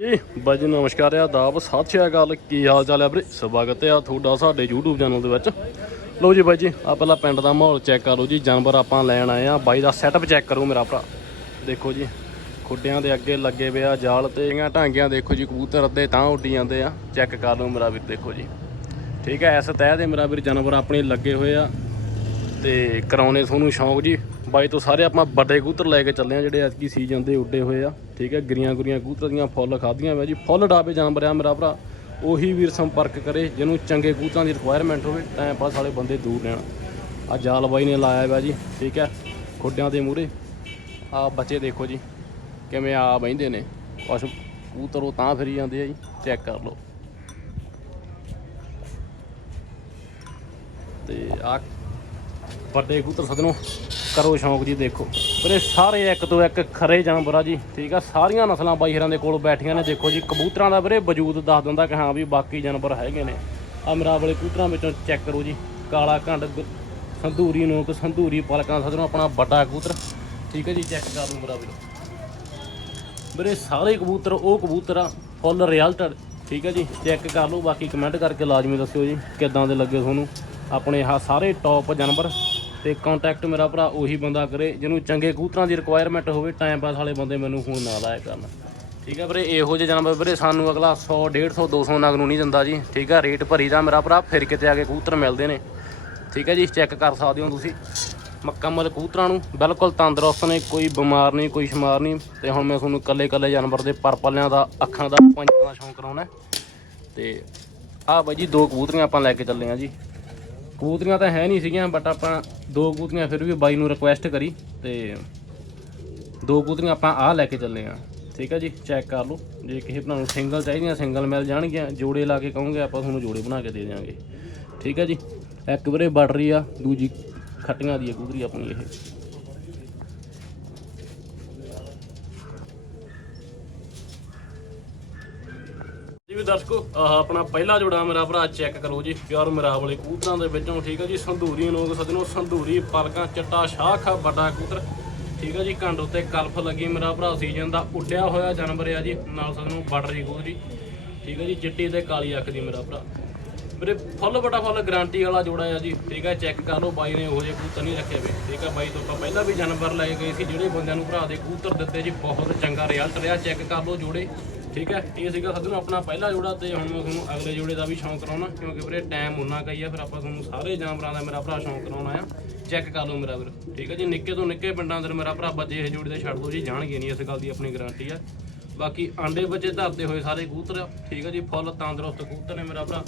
ਜੀ, ਬਾਈ ਜੀ, ਨਮਸਕਾਰ ਆ ਦਾਬ ਸਤਿ ਸ਼੍ਰੀ ਅਕਾਲ, ਕੀ ਹਾਲ ਚਾਲ ਹੈ ਵੀਰੇ? ਸਵਾਗਤ ਹੈ ਤੁਹਾਡਾ ਸਾਡੇ YouTube ਚੈਨਲ ਦੇ ਵਿੱਚ। ਲਓ ਜੀ ਬਾਈ ਜੀ ਆ ਪਹਿਲਾਂ ਪਿੰਡ ਦਾ ਮਾਹੌਲ ਚੈੱਕ ਕਰੋ ਜੀ, ਜਾਨਵਰ ਆਪਾਂ ਲੈਣ ਆਏ ਆ। ਬਾਈ ਦਾ ਸੈਟਅਪ ਚੈੱਕ ਕਰੋ ਮੇਰਾ ਭਰਾ। ਦੇਖੋ ਜੀ, ਖੁੱਡਿਆਂ ਦੇ ਅੱਗੇ ਲੱਗੇ ਪਿਆ ਜਾਲ ਤੇ ਇਹਨਾਂ ਢਾਂਗੀਆਂ, ਦੇਖੋ ਜੀ, ਕਬੂਤਰ ਅੱਧੇ ਤਾਂ ਉੱਡੀ ਜਾਂਦੇ ਆ। ਚੈੱਕ ਕਰ ਲਓ ਮੇਰਾ ਵੀਰ, ਦੇਖੋ ਜੀ। ਠੀਕ ਹੈ ਇਸ ਤਹਿ ਦੇ ਮੇਰਾ ਵੀਰ, ਜਾਨਵਰ ਆਪਣੇ ਲੱਗੇ ਹੋਏ ਆ। ਤੇ ਕਰਾਉਣੇ ਤੁਹਾਨੂੰ ਸ਼ੌਂਕ ਜੀ। ਬਾਈ ਤੋਂ ਸਾਰੇ ਆਪਾਂ ਵੱਡੇ ਕਬੂਤਰ ਲੈ ਕੇ ਚੱਲੇ ਆ, ਜਿਹੜੇ ਅੱਜ ਕੀ ਸੀਜ਼ਨ ਦੇ ਉੱਡੇ ਹੋਏ ਆ। ਠੀਕ ਹੈ, ਗਰੀਆਂ ਗੁਰੀਆਂ ਕਬੂਤਰ ਦੀਆਂ ਫੁੱਲ ਖਾਧੀਆਂ ਵਾ ਜੀ। ਫੁੱਲ ਡਾਬੇ ਜਾਨਵਰ ਆ ਮੇਰਾ ਭਰਾ। ਉਹੀ ਵੀਰ ਸੰਪਰਕ ਕਰੇ, ਜਿਹਨੂੰ ਚੰਗੇ ਕਬੂਤਰਾਂ ਦੀ ਰਿਕੁਆਇਰਮੈਂਟ ਹੋਵੇ ਟਾਈਮ ਪਾਸ ਵਾਲੇ ਬੰਦੇ ਦੂਰ ਰਹਿਣ। ਆ ਜਾਲ ਬਾਈ ਨੇ ਲਾਇਆ ਵਾ ਜੀ, ਠੀਕ ਹੈ, ਖੁੱਡਿਆਂ ਦੇ ਮੂਹਰੇ। ਆ ਬੱਚੇ ਦੇਖੋ ਜੀ, ਕਿਵੇਂ ਆ ਬਹਿੰਦੇ ਨੇ। ਕੁਛ ਕਬੂਤਰ ਉਹ ਤਾਂ ਫਿਰੀ ਜਾਂਦੇ ਆ ਜੀ ਚੈੱਕ ਕਰ ਲਓ। ਤੇ ਆ ਵੱਡੇ ਕਬੂਤਰ ਸਦਨੋਂ ਕਰੋ ਸ਼ੌਂਕ ਜੀ ਦੇਖੋ। ਵੀਰੇ ਸਾਰੇ ਇੱਕ ਤੋਂ ਇੱਕ ਖਰੇ ਜਾਨਵਰ ਆ ਜੀ, ਠੀਕ ਆ? ਸਾਰੀਆਂ ਨਸਲਾਂ ਬਾਈ ਹਰਾਂ ਦੇ ਕੋਲ ਬੈਠੀਆਂ ਨੇ। ਦੇਖੋ ਜੀ, ਕਬੂਤਰਾਂ ਦਾ ਵੀਰੇ ਵਜੂਦ ਦੱਸ ਦਿੰਦਾ ਕਿ ਹਾਂ ਵੀ ਬਾਕੀ ਜਾਨਵਰ ਹੈਗੇ ਨੇ। ਆ ਮੇਰਾ ਵਾਲੇ ਕਬੂਤਰਾਂ ਵਿੱਚੋਂ ਚੈੱਕ ਕਰੋ ਜੀ। ਕਾਲਾ ਘੰਡ, ਗ- ਸੰਧੂਰੀ ਨੋਕ, ਸੰਧੂਰੀ ਪਲਕਾਂ ਸਦਨੋਂ ਆਪਣਾ ਵੱਡਾ ਕਬੂਤਰ। ਠੀਕ ਹੈ ਜੀ, ਚੈੱਕ ਕਰ ਲਓ ਮੇਰਾ ਵੀਰ। ਵੀਰੇ ਸਾਰੇ ਕਬੂਤਰ, ਉਹ ਕਬੂਤਰ ਆ, ਫੁੱਲ ਰਿਜ਼ਲਟ, ਠੀਕ ਹੈ ਜੀ। ਚੈੱਕ ਕਰ ਲਓ, ਬਾਕੀ ਕਮੈਂਟ ਕਰਕੇ ਲਾਜ਼ਮੀ ਦੱਸਿਓ ਜੀ, ਕਿੱਦਾਂ ਦੇ ਲੱਗੇ ਤੁਹਾਨੂੰ। ਆਪਣੇ ਆਹ ਸਾਰੇ ਟੌਪ ਜਾਨਵਰ। ਤੇ ਕੰਟੈਕਟ ਮੇਰਾ ਭਰਾ ਉਹੀ ਬੰਦਾ ਕਰੇ, ਜਿਹਨੂੰ ਚੰਗੇ ਕਬੂਤਰਾਂ ਦੀ ਰਿਕੁਆਇਰਮੈਂਟ ਹੋਵੇ ਟਾਈਮ ਪਾਸ ਵਾਲੇ ਬੰਦੇ ਮੈਨੂੰ ਫੋਨ ਨਾ ਲਾਇਆ ਕਰਨ। ਠੀਕ ਹੈ ਵੀਰੇ, ਇਹੋ ਜਿਹੇ ਜਾਨਵਰ ਵੀਰੇ, ਸਾਨੂੰ ਅਗਲਾ 100 150 200 ਨਗ ਨੂੰ ਨਹੀਂ ਦਿੰਦਾ ਜੀ। ਠੀਕ ਹੈ ਰੇਟ ਭਰੀ ਦਾ ਮੇਰਾ ਭਰਾ, ਫਿਰ ਕਿਤੇ ਆ ਕੇ ਕਬੂਤਰ ਮਿਲਦੇ ਨੇ। ਠੀਕ ਹੈ ਜੀ ਚੈੱਕ ਕਰ ਸਕਦੇ ਹੋ ਤੁਸੀਂ। ਮੁਕੰਮਲ ਕਬੂਤਰਾਂ ਨੂੰ, ਬਿਲਕੁਲ ਤੰਦਰੁਸਤ ਨੇ, ਕੋਈ ਬਿਮਾਰ ਨਹੀਂ, ਕੋਈ ਸ਼ਮਾਰ ਨਹੀਂ। ਤੇ ਹੁਣ ਮੈਂ ਤੁਹਾਨੂੰ ਕੱਲੇ ਕੱਲੇ ਜਾਨਵਰ ਦੇ ਪਰਪਲਿਆਂ ਦਾ, ਅੱਖਾਂ ਦਾ ਪੰਜਾਂ ਦਾ ਸ਼ੌਂਕ ਕਰਾਉਣਾ। ਹੈ। ਤੇ ਆਹ ਬਾਈ ਜੀ, ਦੋ ਕਬੂਤਰੀਆਂ ਆਪਾਂ ਲੈ ਕੇ ਚੱਲੇ ਆ ਜੀ। ਕਬੂਤਰੀਆਂ ਤਾਂ ਹੈ ਨਹੀਂ ਸੀਗੀਆਂ ਬਟ ਆਪਾਂ ਦੋ ਕਬੂਤਰੀਆਂ ਫਿਰ ਵੀ ਬਾਈ ਨੂੰ ਰਿਕੁਐਸਟ ਕਰੀ ਤੇ ਦੋ ਕਬੂਤਰੀਆਂ ਆਪਾਂ ਆਹ ਲੈ ਕੇ ਚੱਲੇ ਆ ਠੀਕ ਹੈ ਜੀ ਚੈੱਕ ਕਰ ਲਓ। ਜੇ ਕਿਸੇ ਭਰਾ ਨੂੰ ਸਿੰਗਲ ਚਾਹੀਦੀਆਂ ਸਿੰਗਲ ਮਿਲ ਜਾਣਗੀਆਂ, ਜੋੜੇ ਲਾ ਕੇ ਕਹੋਗੇ, ਆਪਾਂ ਤੁਹਾਨੂੰ ਜੋੜੇ ਬਣਾ ਕੇ ਦੇ ਦਿਆਂਗੇ। ਠੀਕ ਹੈ ਜੀ, ਇੱਕ ਵੀਰੇ ਬਟਰੀ ਆ, ਦੂਜੀ ਖੱਟੀਆਂ ਦੀ ਆ ਕਬੂਤਰੀ ਆਪਣੀ ਇਹ। ਵੀ ਦਰਸ਼ਕੋ, ਆਹ ਆਪਣਾ ਪਹਿਲਾ ਜੋੜਾ ਮੇਰਾ ਭਰਾ ਚੈੱਕ ਕਰੋ ਜੀ। ਪਿਓਰ ਮੇਰਾ ਵਾਲੇ ਕੂਤਰਾਂ ਦੇ ਵਿੱਚੋਂ, ਠੀਕ ਆ ਜੀ? ਸੰਧੂਰੀ ਲੋਕ ਸੱਜਣੋ, ਸੰਧੂਰੀ, ਪਲਕਾਂ, ਚਿੱਟਾ, ਸ਼ਾਖ, ਵੱਡਾ ਕੂਤਰ ਠੀਕ ਹੈ ਜੀ, ਕੰਡ ਉੱਤੇ ਕਲਫ ਲੱਗੀ ਮੇਰਾ ਭਰਾ, ਸੀਜ਼ਨ ਦਾ ਉੱਡਿਆ ਹੋਇਆ, ਜਾਨਵਰ ਆ ਜੀ। ਨਾਲ ਸੱਜਣੋ ਬਟਰੀ ਕੂਤਰੀ ਠੀਕ ਹੈ ਜੀ, ਚਿੱਟੀ ਤੇ ਕਾਲੀ ਅੱਖ ਦੀ ਮੇਰਾ ਭਰਾ। ਮੇਰੇ ਫੁੱਲ ਬਟਾ ਫੁੱਲ ਗਾਰੰਟੀ ਵਾਲਾ ਜੋੜਾ ਆ ਜੀ। ਠੀਕ ਹੈ ਚੈੱਕ ਕਰ ਲਓ, ਬਾਈ ਨੇ ਉਹੋ ਜਿਹੇ ਕੂਤਰ ਨਹੀਂ ਰੱਖੇ ਵੇ। ਠੀਕ ਆ, ਬਾਈ ਤੋਂ ਆਪਾਂ ਪਹਿਲਾਂ ਵੀ ਜਾਨਵਰ ਲੈ ਗਏ ਸੀ, ਜਿਹੜੇ ਬੰਦਿਆਂ ਨੂੰ ਭਰਾ ਦੇ ਕੂਤਰ ਦਿੱਤੇ ਜੀ, ਬਹੁਤ ਚੰਗਾ ਰਿਜ਼ਲਟ ਰਿਹਾ। ਚੈੱਕ ਕਰ ਲਓ ਜੋੜੇ। ਠੀਕ ਹੈ ਇਹ ਸੀਗਾ ਸੱਜਣੋ ਆਪਣਾ ਪਹਿਲਾ ਜੋੜਾ ਤੇ ਹੁਣ ਮੈਂ ਤੁਹਾਨੂੰ ਅਗਲੇ ਜੋੜੇ ਦਾ ਵੀ ਸ਼ੌਂਕ ਕਰਾਉਣਾ ਕਿਉਂਕਿ ਵੀਰੇ ਟਾਈਮ ਉਹਨਾਂ ਕਈ ਆ ਫਿਰ ਆਪਾਂ ਤੁਹਾਨੂੰ ਸਾਰੇ ਜਾਨਵਰਾਂ ਦਾ ਮੇਰਾ ਭਰਾ ਸ਼ੌਂਕ ਕਰਾਉਣਾ ਆ। ਚੈੱਕ ਕਰ ਲਓ ਮੇਰਾ ਵੀਰ ਠੀਕ ਹੈ ਜੀ ਨਿੱਕੇ ਤੋਂ ਨਿੱਕੇ ਪਿੰਡਾਂ ਦੇ ਮੇਰਾ ਭਰਾ ਬੱਜੇ ਇਹ ਜੋੜੇ ਦੇ ਛੱਡ ਦੋ ਜੀ ਜਾਣਗੇ ਨਹੀਂ ਇਸ ਗੱਲ ਦੀ ਆਪਣੀ ਗਾਰੰਟੀ ਆ। ਬਾਕੀ ਆਂਡੇ ਬੱਚੇ ਧਰਦੇ ਹੋਏ ਸਾਰੇ ਕਬੂਤਰ ਆ, ਠੀਕ ਹੈ ਜੀ ਫੁੱਲ ਤੰਦਰੁਸਤ ਕਬੂਤਰ ਨੇ ਮੇਰਾ ਭਰਾ।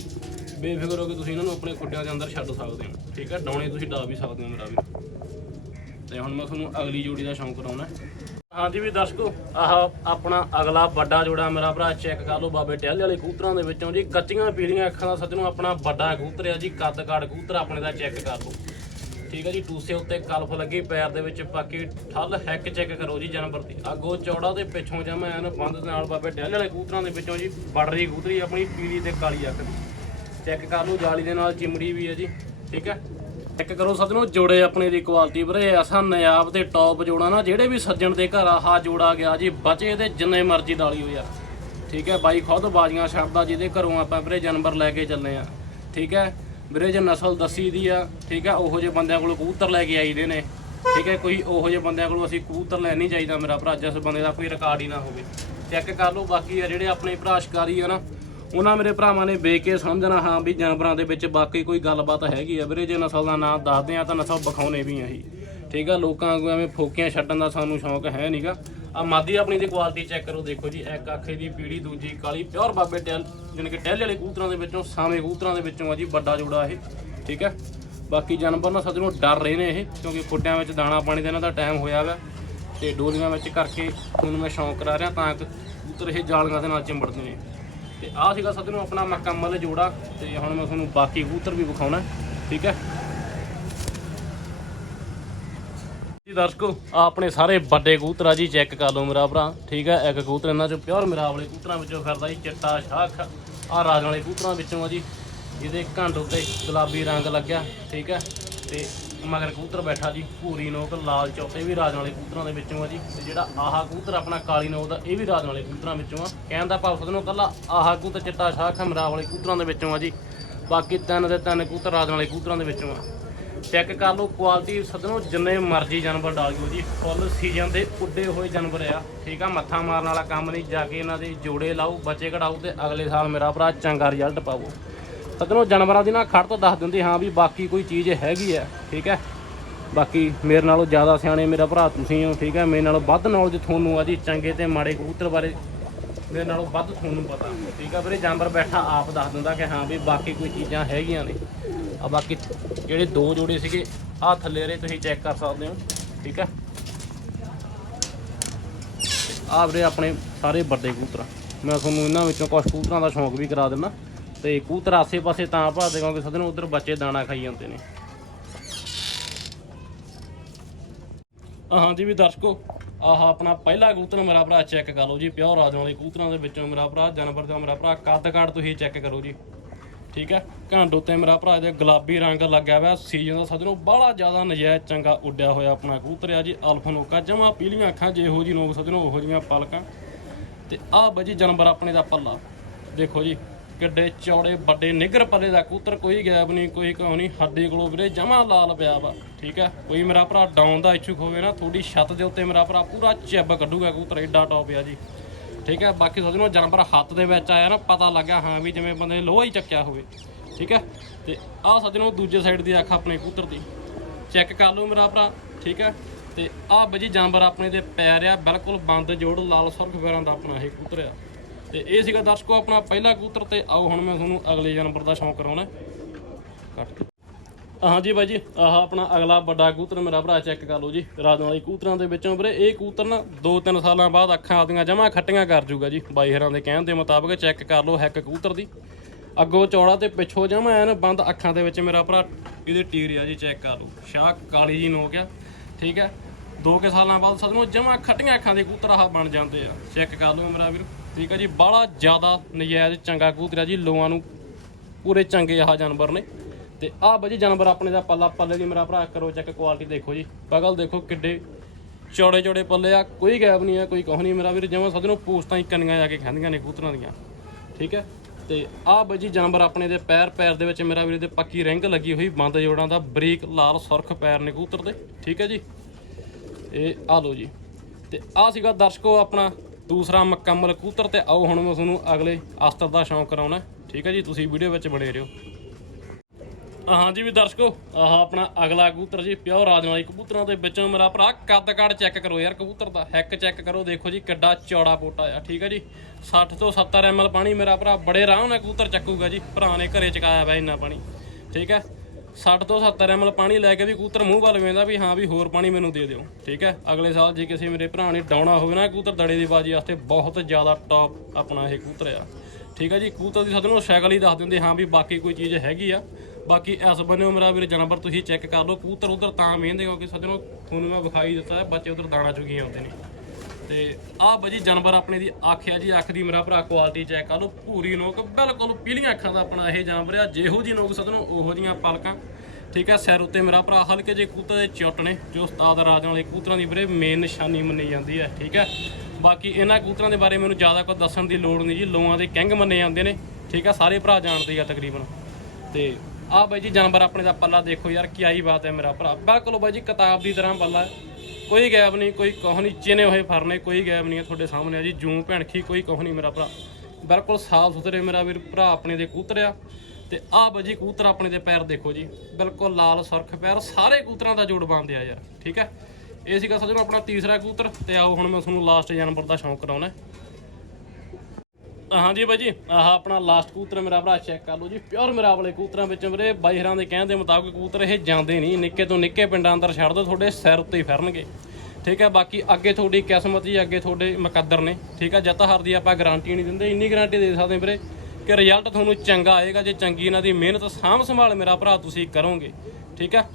ਬੇਫਿਕਰ ਹੋ ਕੇ ਤੁਸੀਂ ਇਹਨਾਂ ਨੂੰ ਆਪਣੇ ਖੁੱਡਿਆਂ ਦੇ ਅੰਦਰ ਛੱਡ ਸਕਦੇ ਹੋ ਠੀਕ ਹੈ ਡਾਉਣੇ ਤੁਸੀਂ ਡਾ ਵੀ ਸਕਦੇ ਹੋ ਮੇਰਾ ਵੀਰ। ਤੇ ਹੁਣ ਮੈਂ ਤੁਹਾਨੂੰ ਅਗਲੀ ਜੋੜੀ ਦਾ ਸ਼ੌਂਕ ਕਰਾਉਣਾ। ਹਾਂਜੀ ਵੀ ਦਰਸ਼ਕੋ, ਆਹ ਆਪਣਾ ਅਗਲਾ ਵੱਡਾ ਜੋੜਾ ਮੇਰਾ ਭਰਾ ਚੈੱਕ ਕਰ ਲਓ ਬਾਬੇ ਟਹਿਲੇ ਵਾਲੇ ਕਬੂਤਰਾਂ ਦੇ ਵਿੱਚੋਂ ਜੀ। ਕੱਚੀਆਂ ਪੀਲੀਆਂ ਅੱਖਾਂ ਦਾ ਸੱਜਣੋਂ ਆਪਣਾ ਵੱਡਾ ਕਬੂਤਰ ਆ ਜੀ ਕੱਦ ਕਾੜ ਕਬੂਤਰ ਆਪਣੇ ਦਾ ਚੈੱਕ ਕਰ ਲਓ। ਠੀਕ ਹੈ ਜੀ, ਟੂਸੇ ਉੱਤੇ ਕਲਫ ਲੱਗੀ, ਪੈਰ ਦੇ ਵਿੱਚ ਬਾਕੀ ਠੱਲ, ਹੈਕ ਚੈੱਕ ਕਰੋ ਜੀ ਜਾਨਵਰ ਦੀ। ਅੱਗੋਂ ਚੌੜਾ ਤੇ ਪਿੱਛੋਂ ਜਮਾ ਐਨ ਬੰਦ ਨਾਲ ਬਾਬੇ ਟਹਿਲੇ ਵਾਲੇ ਕਬੂਤਰਾਂ ਦੇ ਵਿੱਚੋਂ ਜੀ ਬੜਰੀ ਕਬੂਤਰੀ ਆਪਣੀ ਪੀਲੀ ਤੇ ਕਾਲੀ ਅੱਖ ਦੀ। ਚੈੱਕ ਕਰ ਲਓ, ਜਾਲੀ ਦੇ ਨਾਲ ਚਿਮੜੀ ਵੀ ਹੈ ਜੀ। ਠੀਕ ਹੈ ਚੈੱਕ ਕਰੋ ਸੱਜਣੋ, ਜੋੜੇ ਆਪਣੇ ਦੀ ਕੁਆਲਿਟੀ ਵੀਰੇ। ਐਸਾ ਨਿਆਬ ਤੇ ਟੌਪ ਜੋੜਾ ਨਾ, ਜਿਹੜੇ ਵੀ ਸੱਜਣ ਦੇ ਘਰ ਆਹ ਜੋੜਾ ਗਿਆ ਜੀ। ਬਚੇ ਦੇ ਜਿੰਨੇ ਮਰਜ਼ੀ ਡਾਲੀ ਹੋ ਠੀਕ ਹੈ, ਬਾਈ ਖੁਦ ਬਾਜ਼ੀਆਂ ਛੱਡਦਾ, ਜਿਹਦੇ ਘਰੋਂ ਆਪਾਂ ਵੀਰੇ ਜਾਨਵਰ ਲੈ ਕੇ ਚੱਲੇ ਆ। ਠੀਕ ਹੈ, ਵੀਰੇ ਜੇ ਨਸਲ ਦੱਸੀ ਦੀ ਆ, ਠੀਕ ਹੈ, ਉਹੋ ਜਿਹੇ ਬੰਦਿਆਂ ਕੋਲ ਕਬੂਤਰ ਲੈ ਕੇ ਆਈਦੇ ਨੇ। ਠੀਕ ਹੈ, ਕੋਈ ਉਹੋ ਜਿਹੇ ਬੰਦਿਆਂ ਕੋਲੋਂ ਅਸੀਂ ਕਬੂਤਰ ਲੈ ਨਹੀਂ ਚਾਹੀਦਾ ਮੇਰਾ ਭਰਾ, ਜਿਸ ਬੰਦੇ ਦਾ ਕੋਈ ਰਿਕਾਰਡ ਹੀ ਨਾ ਹੋਵੇ। ਚੈੱਕ ਕਰ ਲਓ, ਬਾਕੀ ਆ ਜਿਹੜੇ ਆਪਣੇ ਭਰਾ ਸ਼ਿਕਾਰੀ ਆ ਨਾ ਉਹਨਾਂ ਮੇਰੇ ਭਰਾਵਾਂ ਨੇ ਵੇਖ ਕੇ ਸਮਝਣਾ ਹਾਂ ਵੀ ਜਾਨਵਰਾਂ ਦੇ ਵਿੱਚ ਬਾਕੀ ਕੋਈ ਗੱਲਬਾਤ ਹੈਗੀ ਆ ਵੀਰੇ, ਜੇ ਨਸਲ ਦਾ ਨਾਂ ਦੱਸਦੇ ਆ ਤਾਂ ਨਸਲ ਵਿਖਾਉਣੇ ਵੀ ਆ ਠੀਕ ਆ, ਲੋਕਾਂ ਵਾਂਗੂ ਐਵੇਂ ਫੋਕੀਆਂ ਛੱਡਣ ਦਾ ਸਾਨੂੰ ਸ਼ੌਂਕ ਹੈ ਨਹੀਂਗਾ ਆ ਮਾਦੀ ਆਪਣੀ ਦੀ ਕੁਆਲਿਟੀ ਚੈੱਕ ਕਰੋ, ਦੇਖੋ ਜੀ, ਇੱਕ ਆਖੇ ਦੀ ਪੀੜੀ, ਦੂਜੀ ਕਾਲੀ ਪਿਓਰ ਬਾਬੇ ਟੈਲ ਜਾਣੀ ਕਿ ਟਹਿਲੇ ਵਾਲੇ ਕੂਤਰਾਂ ਦੇ ਵਿੱਚੋਂ, ਸਾਵੇਂ ਕਬੂਤਰਾਂ ਦੇ ਵਿੱਚੋਂ ਆ ਜੀ, ਵੱਡਾ ਜੋੜਾ ਇਹ। ਠੀਕ ਹੈ ਬਾਕੀ ਜਾਨਵਰ ਨਾ ਸੱਜਣੋਂ ਡਰ ਰਹੇ ਨੇ ਇਹ, ਕਿਉਂਕਿ ਖੁੱਡਿਆਂ ਵਿੱਚ ਦਾਣਾ ਪਾਣੀ ਦਾ ਇਹਨਾਂ ਦਾ ਟਾਈਮ ਹੋਇਆ ਵਾ ਤੇ ਡੋਲੀਆਂ ਵਿੱਚ ਕਰਕੇ ਹੁਣ ਮੈਂ ਸ਼ੌਂਕ ਕਰਾ ਰਿਹਾ ਤਾਂ ਕਿ ਕਬੂਤਰ ਇਹ ਜਾਲੀਆਂ ਦੇ ਨਾਲ ਚਿੰਬੜਦੇ ਨੇ। ਤੇ ਆਹ ਸੀਗਾ ਸੱਜਣੋਂ ਆਪਣਾ ਮੁਕੰਮਲ ਜੋੜਾ ਤੇ ਹੁਣ ਮੈਂ ਤੁਹਾਨੂੰ ਬਾਕੀ ਕਬੂਤਰ ਵੀ ਵਿਖਾਉਣਾ, ਠੀਕ ਹੈ? ਜੀ ਦਰਸ਼ਕੋ, ਆਹ ਆਪਣੇ ਸਾਰੇ ਵੱਡੇ ਕਬੂਤਰ ਆ ਜੀ, ਚੈੱਕ ਕਰ ਲਓ ਮੇਰਾ ਭਰਾ, ਠੀਕ ਹੈ? ਇੱਕ ਕਬੂਤਰ ਇਹਨਾਂ ਚੋਂ ਪਿਓਰ ਮੇਰਾ ਵਾਲੇ ਕਬੂਤਰਾਂ ਵਿੱਚੋਂ ਫਿਰਦਾ ਜੀ, ਚਿੱਟਾ, ਸ਼ਾਖ ਆ ਰਾਜ ਵਾਲੇ ਕਬੂਤਰਾਂ ਵਿੱਚੋਂ ਆ ਜੀ ਜਿਹਦੇ ਘੰਡ ਉੱਤੇ ਗੁਲਾਬੀ ਰੰਗ ਲੱਗਿਆ, ਠੀਕ ਹੈ? ਤੇ ਮਗਰ ਕਬੂਤਰ ਬੈਠਾ ਜੀ, ਭੂਰੀ ਨੋਕ, ਲਾਲ ਚੌਥੇ ਵੀ ਰਾਜਨ ਵਾਲੇ ਕਬੂਤਰਾਂ ਦੇ ਵਿੱਚੋਂ ਆ ਜੀ। ਤੇ ਜਿਹੜਾ ਆਹਾ ਕਬੂਤਰ ਆਪਣਾ ਕਾਲੀ ਨੋਕ ਦਾ ਇਹ ਵੀ ਰਾਜ ਵਾਲੇ ਕਬੂਤਰਾਂ ਵਿੱਚੋਂ ਆ। ਕਹਿਣ ਦਾ ਭਾਵ ਸਦਨੋਂ ਕੱਲਾ ਆਹਾ ਕਬੂਤਰ ਚਿੱਟਾ ਸ਼ਾਹ ਖਮਰਾ ਵਾਲੇ ਕਬੂਤਰਾਂ ਦੇ ਵਿੱਚੋਂ ਆ ਜੀ। ਬਾਕੀ ਤਿੰਨ ਦੇ ਤਿੰਨ ਕਬੂਤਰ ਰਾਜ ਵਾਲੇ ਕਬੂਤਰਾਂ ਦੇ ਵਿੱਚੋਂ ਆ। ਚੈੱਕ ਕਰ ਲਓ ਕੁਆਲਿਟੀ ਸਦਨੋਂ ਜਿੰਨੇ ਮਰਜ਼ੀ ਜਾਨਵਰ ਡਾਲ ਦਿਓ ਜੀ। ਫੁੱਲ ਸੀਜ਼ਨ ਦੇ ਉੱਡੇ ਹੋਏ ਜਾਨਵਰ ਆ। ਠੀਕ ਆ, ਮੱਥਾ ਮਾਰਨ ਵਾਲਾ ਕੰਮ ਨਹੀਂ, ਜਾ ਕੇ ਇਹਨਾਂ ਦੇ ਜੋੜੇ ਲਾਓ, ਬੱਚੇ ਕਢਾਓ ਤੇ ਅਗਲੇ ਸਾਲ ਮੇਰਾ ਭਰਾ ਚੰਗਾ ਰਿਜ਼ਲਟ ਪਾਵੋ। ਸਦਨੋਂ ਜਾਨਵਰਾਂ ਦੀ ਨਾ ਖੜਤ ਦੱਸ ਦਿੰਦੇ, ਹਾਂ ਵੀ ਬਾਕੀ ਕੋਈ ਚੀਜ਼ ਹੈਗੀ ਹੈ, ਠੀਕ ਹੈ? ਬਾਕੀ ਮੇਰੇ ਨਾਲੋਂ ਜ਼ਿਆਦਾ ਸਿਆਣੇ ਮੇਰਾ ਭਰਾ ਤੁਸੀਂ ਹੋ, ਠੀਕ ਹੈ? ਮੇਰੇ ਨਾਲੋਂ ਵੱਧ ਨੌਲੇਜ ਤੁਹਾਨੂੰ ਆ ਜੀ, ਚੰਗੇ ਤੇ ਮਾੜੇ ਕਬੂਤਰ ਬਾਰੇ ਮੇਰੇ ਨਾਲੋਂ ਵੱਧ ਤੁਹਾਨੂੰ ਪਤਾ, ਠੀਕ ਆ ਵੀਰੇ? ਜਾਨਵਰ ਬੈਠਾ ਆਪ ਦੱਸ ਦਿੰਦਾ ਕਿ ਹਾਂ ਵੀ ਬਾਕੀ ਕੋਈ ਚੀਜ਼ਾਂ ਹੈਗੀਆਂ ਨੇ। ਆ ਬਾਕੀ ਜਿਹੜੇ ਦੋ ਜੋੜੇ ਸੀਗੇ ਆ ਥੱਲੇ ਰੇ ਤੁਸੀਂ ਚੈੱਕ ਕਰ ਸਕਦੇ ਹੋ, ਠੀਕ ਹੈ? ਆ ਵੀਰੇ ਆਪਣੇ ਸਾਰੇ ਵੱਡੇ ਕਬੂਤਰ ਮੈਂ ਤੁਹਾਨੂੰ ਇਹਨਾਂ ਵਿੱਚੋਂ ਕੁਝ ਕਬੂਤਰਾਂ ਦਾ ਸ਼ੌਂਕ ਵੀ ਕਰਾ ਦਿੰਦਾ। ਤੇ ਕੂਤਰ ਆਸੇ-ਪਾਸੇ ਤਾਂ ਭਾਲਦੇ ਕਿਉਂਕਿ ਸਦਨ ਉਧਰ ਬੱਚੇ ਦਾਣਾ ਖਾਈ ਜਾਂਦੇ ਨੇ। ਆ ਹਾਂਜੀ ਵੀ ਦਰਸ਼ਕੋ, ਆਹ ਆਪਣਾ ਪਹਿਲਾ ਕਬੂਤਰ ਮੇਰਾ ਭਰਾ ਚੈੱਕ ਕਰ ਲਓ ਜੀ, ਪਿਓਰ ਰਾਜਨ ਦੇ ਕਬੂਤਰਾਂ ਦੇ ਵਿੱਚੋਂ ਮੇਰਾ ਭਰਾ, ਜਾਨਵਰ ਦਾ ਮੇਰਾ ਭਰਾ, ਕੱਦ ਕਾਠ ਤੁਸੀਂ ਚੈੱਕ ਕਰੋ ਜੀ। ਠੀਕ ਹੈ, ਘੰਡ ਉੱਤੇ ਮੇਰਾ ਭਰਾ ਦੇ ਗੁਲਾਬੀ ਰੰਗ ਲੱਗਿਆ ਹੋਇਆ ਸੀਜ਼ਨ ਦਾ ਸਦਨੋਂ ਬੜਾ ਜ਼ਿਆਦਾ ਨਜਾਇਜ਼ ਚੰਗਾ ਉੱਡਿਆ ਹੋਇਆ ਆਪਣਾ ਕਬੂਤਰ ਆ ਜੀ ਅਲਫਨੋਕਾ ਜਮਾ ਪੀਲੀਆਂ ਅੱਖਾਂ ਜਿਹੋ ਜੀ ਨੋਕ ਸਦਨੋਂ ਉਹੋ ਜੀਆਂ ਪਲਕਾਂ। ਤੇ ਆਹ ਬਜੀ ਜਾਨਵਰ ਆਪਣੇ ਦਾ ਪੱਲਾ। ਦੇਖੋ ਜੀ ਕਿੱਡੇ ਚੌੜੇ ਵੱਡੇ ਨਿੱਗਰ ਪੱਲੇ ਦਾ ਕੂਤਰ ਕੋਈ ਗੈਬ ਨਹੀਂ, ਕੋਈ ਕਹੋ ਨਹੀਂ ਹੱਡੇ ਕੋਲੋਂ ਵੀਰੇ ਜਮਾ ਲਾਲ ਪਿਆ ਵਾ, ਠੀਕ ਹੈ? ਕੋਈ ਮੇਰਾ ਭਰਾ ਡਾਊਨ ਦਾ ਇਸ਼ੂ ਹੋਵੇ ਨਾ ਥੋੜੀ ਛੱਤ ਦੇ ਉੱਤੇ ਮੇਰਾ ਭਰਾ ਪੂਰਾ ਚਿੱਬ ਕੱਢੂਗਾ ਕੂਤਰ ਏਡਾ ਟੌਪ ਆ ਜੀ। ਠੀਕ ਹੈ? ਬਾਕੀ ਸੋਚਣੋ ਜਾਨਵਰ ਹੱਥ ਦੇ ਵਿੱਚ ਆਇਆ ਨਾ, ਪਤਾ ਲੱਗਾ ਹਾਂ ਵੀ ਜਿਵੇਂ ਬੰਦੇ ਲੋਹਾ ਹੀ ਚੱਕਿਆ ਹੋਵੇ, ਠੀਕ ਹੈ? ਤੇ ਆਹ ਸੱਜਣੋ ਦੂਜੇ ਸਾਈਡ ਦੀ ਅੱਖ ਆਪਣੇ ਕੂਤਰ ਦੀ। ਚੈੱਕ ਕਰ ਲਓ ਮੇਰਾ ਭਰਾ, ਠੀਕ ਹੈ? ਤੇ ਆਹ ਬਜੀ ਜਾਨਵਰ ਆਪਣੇ ਦੇ ਪੈਰ ਆ ਬਿਲਕੁਲ ਬੰਦ ਜੋੜ, ਲਾਲ ਸੁਰਖ ਪੈਰਾਂ ਦਾ ਆਪਣਾ ਇਹ ਕਬੂਤਰ ਆ। ਤੇ ਇਹ ਸੀਗਾ ਦਰਸ਼ਕੋ ਆਪਣਾ ਪਹਿਲਾ ਕਬੂਤਰ ਤੇ ਆਓ ਹੁਣ ਮੈਂ ਤੁਹਾਨੂੰ ਅਗਲੇ ਜਾਨਵਰ ਦਾ ਸ਼ੌਂਕ ਕਰਾਉਣਾ। ਕੱਟ। ਹਾਂਜੀ ਬਾਈ ਜੀ, ਆਹ ਆਪਣਾ ਅਗਲਾ ਵੱਡਾ ਕੂਤਰ ਮੇਰਾ ਭਰਾ ਚੈੱਕ ਕਰ ਲਓ ਜੀ। ਰਾਜਨ ਵਾਲੀ ਕੂਤਰਾਂ ਦੇ ਵਿੱਚੋਂ ਵੀਰੇ, ਇਹ ਕੂਤਰ ਨਾ 2-3 ਸਾਲਾਂ ਬਾਅਦ ਅੱਖਾਂ ਆਪਦੀਆਂ ਜਮਾ ਖੱਟੀਆਂ ਕਰ ਜੂਗਾ ਜੀ। ਬਾਈ ਹਰਾਂ ਦੇ ਕਹਿਣ ਦੇ ਮੁਤਾਬਕ ਚੈੱਕ ਕਰ ਲਓ ਹੈਕ ਕੂਤਰ ਦੀ। ਅੱਗੋਂ ਚੌੜਾ ਤੇ ਪਿੱਛੋਂ ਜਮਾ ਐਨ ਬੰਦ ਅੱਖਾਂ ਦੇ ਵਿੱਚ ਮੇਰਾ ਭਰਾ, ਇਹਦੇ ਟੀਰ ਆ ਜੀ ਚੈੱਕ ਕਰ ਲਓ। ਸ਼ਾਹ ਕਾਲੀ ਜੀ ਨੋਕ ਆ ਠੀਕ ਹੈ। ਦੋ ਕੇ ਸਾਲਾਂ ਬਾਅਦ ਸਦਨੋਂ ਜਮਾ ਖੱਟੀਆਂ ਅੱਖਾਂ ਦੇ ਕੂਤਰ ਆਹ ਬਣ ਜਾਂਦੇ ਆ। ਚੈੱਕ ਕਰ ਲਓ ਮੇਰਾ ਵੀਰ। ਠੀਕ ਹੈ ਜੀ, ਬਾਹਲਾ ਜ਼ਿਆਦਾ ਨਜਾਇਜ਼ ਚੰਗਾ ਕਬੂਤਰ ਆ ਜੀ ਲੋਆਂ ਨੂੰ ਪੂਰੇ ਚੰਗੇ ਆਹ ਜਾਨਵਰ ਨੇ। ਤੇ ਆਹ ਬਜੀ ਜਾਨਵਰ ਆਪਣੇ ਦਾ ਪੱਲਾ, ਪੱਲੇ ਦੀ ਮੇਰਾ ਭਰਾ ਕਰੋ ਚੈੱਕ ਕੁਆਲਿਟੀ ਦੇਖੋ ਜੀ। ਪਗਲ ਦੇਖੋ ਕਿੱਡੇ ਚੌੜੇ ਚੌੜੇ ਪੱਲੇ ਆ, ਕੋਈ ਗੈਪ ਨਹੀਂ ਆ, ਕੋਈ ਕੁਛ ਨਹੀਂ। ਮੇਰਾ ਵੀਰ, ਜਿਵੇਂ ਸਦਨੋਂ ਪੂਸਤਾਂ ਹੀ ਕੰਨੀਆਂ ਜਾ ਕੇ ਖਾਂਦੀਆਂ ਨੇ ਕਬੂਤਰਾਂ ਦੀਆਂ। ਠੀਕ ਹੈ ਤੇ ਆਹ ਬਜੀ ਜਾਨਵਰ ਆਪਣੇ ਦੇ ਪੈਰ ਪੈਰ ਦੇ ਵਿੱਚ ਮੇਰਾ ਵੀਰ ਦੇ ਪੱਕੀ ਰਿੰਗ ਲੱਗੀ ਹੋਈ, ਬੰਦ ਜੋੜਾਂ ਦਾ ਬਰੀਕ ਲਾਲ ਸੁਰਖ ਪੈਰ ਨੇ ਕਬੂਤਰ ਦੇ। ਠੀਕ ਹੈ ਜੀ? ਇਹ ਆ ਲਓ ਜੀ। ਤੇ ਆ ਸੀਗਾ ਦਰਸ਼ਕੋ ਆਪਣਾ ਦੂਸਰਾ ਮੁਕੰਮਲ ਕਬੂਤਰ ਤੇ ਆਓ, ਹੁਣ ਮੈਂ ਤੁਹਾਨੂੰ ਅਗਲੇ ਅਸਤਰ ਦਾ ਸ਼ੌਂਕ ਕਰਾਉਣਾ। ਠੀਕ ਹੈ ਜੀ, ਤੁਸੀਂ ਵੀਡੀਓ ਵਿੱਚ ਬਣੇ ਰਹੋ। ਆ ਹਾਂਜੀ ਵੀ ਦਰਸ਼ਕੋ, ਆਹ ਆਪਣਾ ਅਗਲਾ ਕਬੂਤਰ ਜੀ, ਪਿਓਰ ਰਾਜਨ ਵਾਲੀ ਕਬੂਤਰਾਂ ਦੇ ਵਿੱਚੋਂ ਮੇਰਾ ਭਰਾ ਕੱਦ ਕਾੜ ਚੈੱਕ ਕਰੋ ਯਾਰ, ਕਬੂਤਰ ਦਾ ਹੈਕ ਚੈੱਕ ਕਰੋ, ਦੇਖੋ ਜੀ ਕਿੱਡਾ ਚੌੜਾ ਪੋਟਾ ਆ, ਠੀਕ ਹੈ ਜੀ। 60 ਤੋਂ 70 ਐਮਐਲ ਪਾਣੀ ਮੇਰਾ ਭਰਾ, ਬੜੇ ਆਰਾਮ ਨਾਲ ਕਬੂਤਰ ਚੱਕੂਗਾ ਜੀ, ਭਰਾ ਨੇ ਘਰੇ ਚਕਾਇਆ ਵਾ ਇੰਨਾ ਪਾਣੀ, ਠੀਕ ਹੈ। 60 ਤੋਂ 70 ਐਮਐਲ ਪਾਣੀ ਲੈ ਕੇ ਵੀ ਕੂਤਰ ਮੂੰਹ ਵੱਲ ਵੇਂਦਾ ਵੀ ਹਾਂ ਵੀ ਹੋਰ ਪਾਣੀ ਮੈਨੂੰ ਦੇ ਦਿਓ, ਠੀਕ ਹੈ? ਅਗਲੇ ਸਾਲ ਜੇ ਕਿਸੇ ਮੇਰੇ ਭਰਾ ਨੇ ਡਾਉਣਾ ਹੋਵੇ ਨਾ ਕੂਤਰ ਦੜੇ ਦੀ ਬਾਜੀ ਵਾਸਤੇ, ਬਹੁਤ ਜ਼ਿਆਦਾ ਟੌਪ ਆਪਣਾ ਇਹ ਕੂਤਰ ਆ। ਠੀਕ ਹੈ ਜੀ? ਕੂਤਰ ਦੀ ਸਦਨੋਂ ਸਾਈਕਲ ਹੀ ਦੱਸ ਦਿੰਦੇ, ਹਾਂ ਵੀ ਬਾਕੀ ਕੋਈ ਚੀਜ਼ ਹੈਗੀ ਆ। ਬਾਕੀ ਇਸ ਬੰਨਿਓ ਮੇਰਾ ਵੀਰ ਜਾਨਵਰ ਤੁਸੀਂ ਚੈੱਕ ਕਰ ਲਓ ਕੂਤਰ ਉਧਰ ਤਾਂ ਮਹਿੰਦੇ ਕਿਉਂਕਿ ਸਦਨੋਂ ਤੁਹਾਨੂੰ ਮੈਂ ਵਿਖਾਈ ਦਿੱਤਾ, ਬੱਚੇ ਉਧਰ ਦਾਣਾ ਚੁਗੀ ਆਉਂਦੇ ਨੇ। ਤੇ ਆਹ ਬਜੀ ਜਾਨਵਰ ਆਪਣੇ ਦੀ ਅੱਖ ਆ ਜੀ, ਅੱਖ ਦੀ ਮੇਰਾ ਭਰਾ ਕੁਆਲਿਟੀ ਚੈੱਕ ਕਰ ਲਓ, ਪੂਰੀ ਨੋਕ, ਬਿਲਕੁਲ ਪੀਲੀਆਂ ਅੱਖਾਂ ਦਾ ਆਪਣਾ ਇਹ ਜਾਨਵਰ ਆ, ਜਿਹੋ ਜੀ ਨੋਕ ਸਦਨੋਂ ਉਹੋ ਜੀਆਂ ਪਲਕਾਂ। ਠੀਕ ਹੈ ਸਿਰ ਉੱਤੇ ਮੇਰਾ ਭਰਾ ਹਲਕੇ ਜੇ ਕਬੂਤਰ ਦੇ ਚੁੱਟ ਨੇ, ਜੋ ਉਸਤਾਦ ਰਾਜਾਂ ਵਾਲੇ ਕਬੂਤਰਾਂ ਦੀ ਵੀਰੇ ਮੇਨ ਨਿਸ਼ਾਨੀ ਮੰਨੀ ਜਾਂਦੀ ਹੈ ਠੀਕ ਹੈ ਬਾਕੀ ਇਹਨਾਂ ਕਬੂਤਰਾਂ ਦੇ ਬਾਰੇ ਮੈਨੂੰ ਜ਼ਿਆਦਾ ਕੁਝ ਦੱਸਣ ਦੀ ਲੋੜ ਨਹੀਂ ਜੀ ਲੋਆਂ ਦੇ ਕਿੰਗ ਮੰਨੇ ਜਾਂਦੇ ਨੇ, ਠੀਕ ਹੈ ਸਾਰੇ ਭਰਾ ਜਾਣਦੇ ਆ ਤਕਰੀਬਨ। ਤੇ ਆਹ ਬਾਈ ਜੀ ਜਾਨਵਰ ਆਪਣੇ ਦਾ ਪੱਲਾ ਦੇਖੋ ਯਾਰ, ਕੀ ਆਈ ਬਾਤ ਹੈ ਮੇਰਾ ਭਰਾ। ਬਿਲਕੁਲ ਬਾਈ ਜੀ ਕਿਤਾਬ ਦੀ ਤਰ੍ਹਾਂ ਪੱਲਾ ਹੈ। ਕੋਈ ਗੈਪ ਨਹੀਂ, ਕੋਈ ਕੋਹ ਨਹੀਂ ਚਿਨੇ ਹੋਏ ਫਰਨੇ ਕੋਈ ਗੈਪ ਨਹੀਂ ਹੈ ਤੁਹਾਡੇ ਸਾਹਮਣੇ ਆ ਜੀ। ਜੂੰ ਭੈਣਖੀ ਕੋਈ ਕੋਹ ਨਹੀਂ ਮੇਰਾ ਭਰਾ। ਬਿਲਕੁਲ ਸਾਫ਼ ਸੁਥਰੇ ਮੇਰਾ ਵੀਰ ਭਰਾ ਆਪਣੇ ਦੇ ਕੂਤਰਿਆ ਆ। ਤੇ ਆਹ ਬਾਜੀ ਕੂਤਰ ਆਪਣੇ ਦੇ ਪੈਰ ਦੇਖੋ ਜੀ। ਬਿਲਕੁਲ ਲਾਲ ਸੁਰਖ ਪੈਰ, ਸਾਰੇ ਕੂਤਰਾਂ ਦਾ ਜੋੜ ਬਣਦੇ ਆ ਯਾਰ, ਠੀਕ ਹੈ? ਇਹ ਸੀਗਾ ਸੱਜਣੋ ਆਪਣਾ ਤੀਸਰਾ ਕੂਤਰ ਤੇ ਆਓ ਹੁਣ ਮੈਂ ਤੁਹਾਨੂੰ ਲਾਸਟ ਜਾਨਵਰ ਦਾ ਸ਼ੌਂਕ ਕਰਾਉਣਾ। ਹਾਂਜੀ ਬਾਈ ਜੀ, ਆਹ ਆਪਣਾ ਲਾਸਟ ਕਬੂਤਰ ਮੇਰਾ ਭਰਾ ਚੈੱਕ ਕਰ ਲਓ ਜੀ। ਪਿਓਰ ਮੇਰਾ ਵਾਲੇ ਕਬੂਤਰਾਂ ਵਿੱਚ ਵੀਰੇ ਬਾਈ ਹਰਾਂ ਦੇ ਕਹਿਣ ਦੇ ਮੁਤਾਬਕ ਕਬੂਤਰ ਇਹ ਜਾਂਦੇ ਨਹੀਂ, ਨਿੱਕੇ ਤੋਂ ਨਿੱਕੇ ਪਿੰਡਾਂ ਅੰਦਰ ਛੱਡ ਦੋ ਤੁਹਾਡੇ ਸਿਰ ਉੱਤੇ ਹੀ ਫਿਰਨਗੇ। ਠੀਕ ਹੈ, ਬਾਕੀ ਅੱਗੇ ਤੁਹਾਡੀ ਕਿਸਮਤ ਜੀ, ਅੱਗੇ ਤੁਹਾਡੇ ਮੁਕੱਦਰ ਨੇ। ਠੀਕ ਹੈ ਜੱਤ ਹਾਰ ਦੀ ਆਪਾਂ ਗਾਰੰਟੀ ਨਹੀਂ ਦਿੰਦੇ, ਇੰਨੀ ਗਾਰੰਟੀ ਦੇ ਸਕਦੇ ਵੀਰੇ ਕਿ ਰਿਜ਼ਲਟ ਤੁਹਾਨੂੰ ਚੰਗਾ ਆਏਗਾ, ਜੇ ਚੰਗੀ ਇਹਨਾਂ ਦੀ ਮਿਹਨਤ ਸਾਂਭ ਸੰਭਾਲ ਮੇਰਾ ਭਰਾ ਤੁਸੀਂ ਕਰੋਗੇ। ਠੀਕ ਹੈ,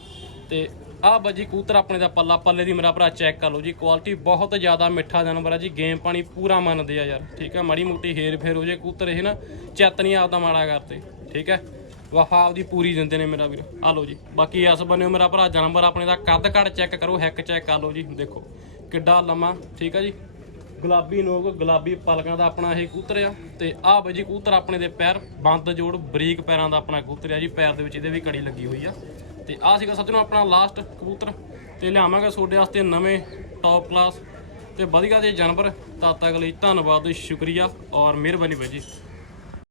ਤੇ ਆਹ ਬਾਜੀ ਕੂਤਰ ਆਪਣੇ ਦਾ ਪੱਲਾ, ਪੱਲੇ ਦੀ ਮੇਰਾ ਭਰਾ ਚੈੱਕ ਕਰ ਲਓ ਜੀ। ਕੁਆਲਿਟੀ ਬਹੁਤ ਜ਼ਿਆਦਾ ਮਿੱਠਾ ਜਾਨਵਰ ਆ ਜੀ। ਗੇਮ ਪਾਣੀ ਪੂਰਾ ਮੰਨਦੇ ਆ ਯਾਰ। ਠੀਕ ਆ, ਮਾੜੀ ਮੋਟੀ ਹੇਰ ਫੇਰ ਹੋ ਜੇ ਕਬੂਤਰ ਇਹ ਨਾ, ਚੈਤ ਨਹੀਂ ਆਪਦਾ ਮਾੜਾ ਕਰਤੇ ਠੀਕ ਹੈ ਵਫਾ ਆਪਦੀ ਪੂਰੀ ਦਿੰਦੇ ਨੇ ਮੇਰਾ ਵੀਰ। ਆ ਲਓ ਜੀ। ਬਾਕੀ ਇਸ ਬੰਨੇ ਮੇਰਾ ਭਰਾ ਜਾਨਵਰ ਆਪਣੇ ਦਾ ਕੱਦ ਕੱਟ ਚੈੱਕ ਕਰੋ ਹੈਕ ਚੈੱਕ ਕਰ ਲਓ ਜੀ। ਦੇਖੋ, ਕਿੱਡਾ ਲੰਮਾ। ਠੀਕ ਆ ਜੀ? ਗੁਲਾਬੀ ਨੋਕ, ਗੁਲਾਬੀ ਪਲਕਾਂ ਦਾ ਆਪਣਾ ਇਹ ਕਬੂਤਰ ਆ। ਤੇ ਆਹ ਬਈ ਜੀ ਕਬੂਤਰ ਆਪਣੇ ਦੇ ਪੈਰ, ਬੰਦ ਜੋੜ ਬਰੀਕ ਪੈਰਾਂ ਦਾ ਆਪਣਾ ਕਬੂਤਰ ਆ ਜੀ। ਪੈਰ ਦੇ ਵਿੱਚ ਇਹਦੇ ਵੀ ਕੜੀ ਲੱਗੀ ਹੋਈ ਆ। ਤੇ ਆਹ ਸੀਗਾ ਸੱਜਣੋ ਆਪਣਾ ਲਾਸਟ ਕਬੂਤਰ ਤੇ ਲਿਆਵਾਂਗੇ ਤੁਹਾਡੇ ਵਾਸਤੇ ਨਵੇਂ ਟੌਪ ਕਲਾਸ ਤੇ ਵਧੀਆ ਦੇ ਜਾਨਵਰ। ਤਦ ਤੱਕ ਲਈ ਧੰਨਵਾਦ, ਸ਼ੁਕਰੀਆ ਔਰ ਮਿਹਰਬਾਨੀ ਬਾਈ ਜੀ।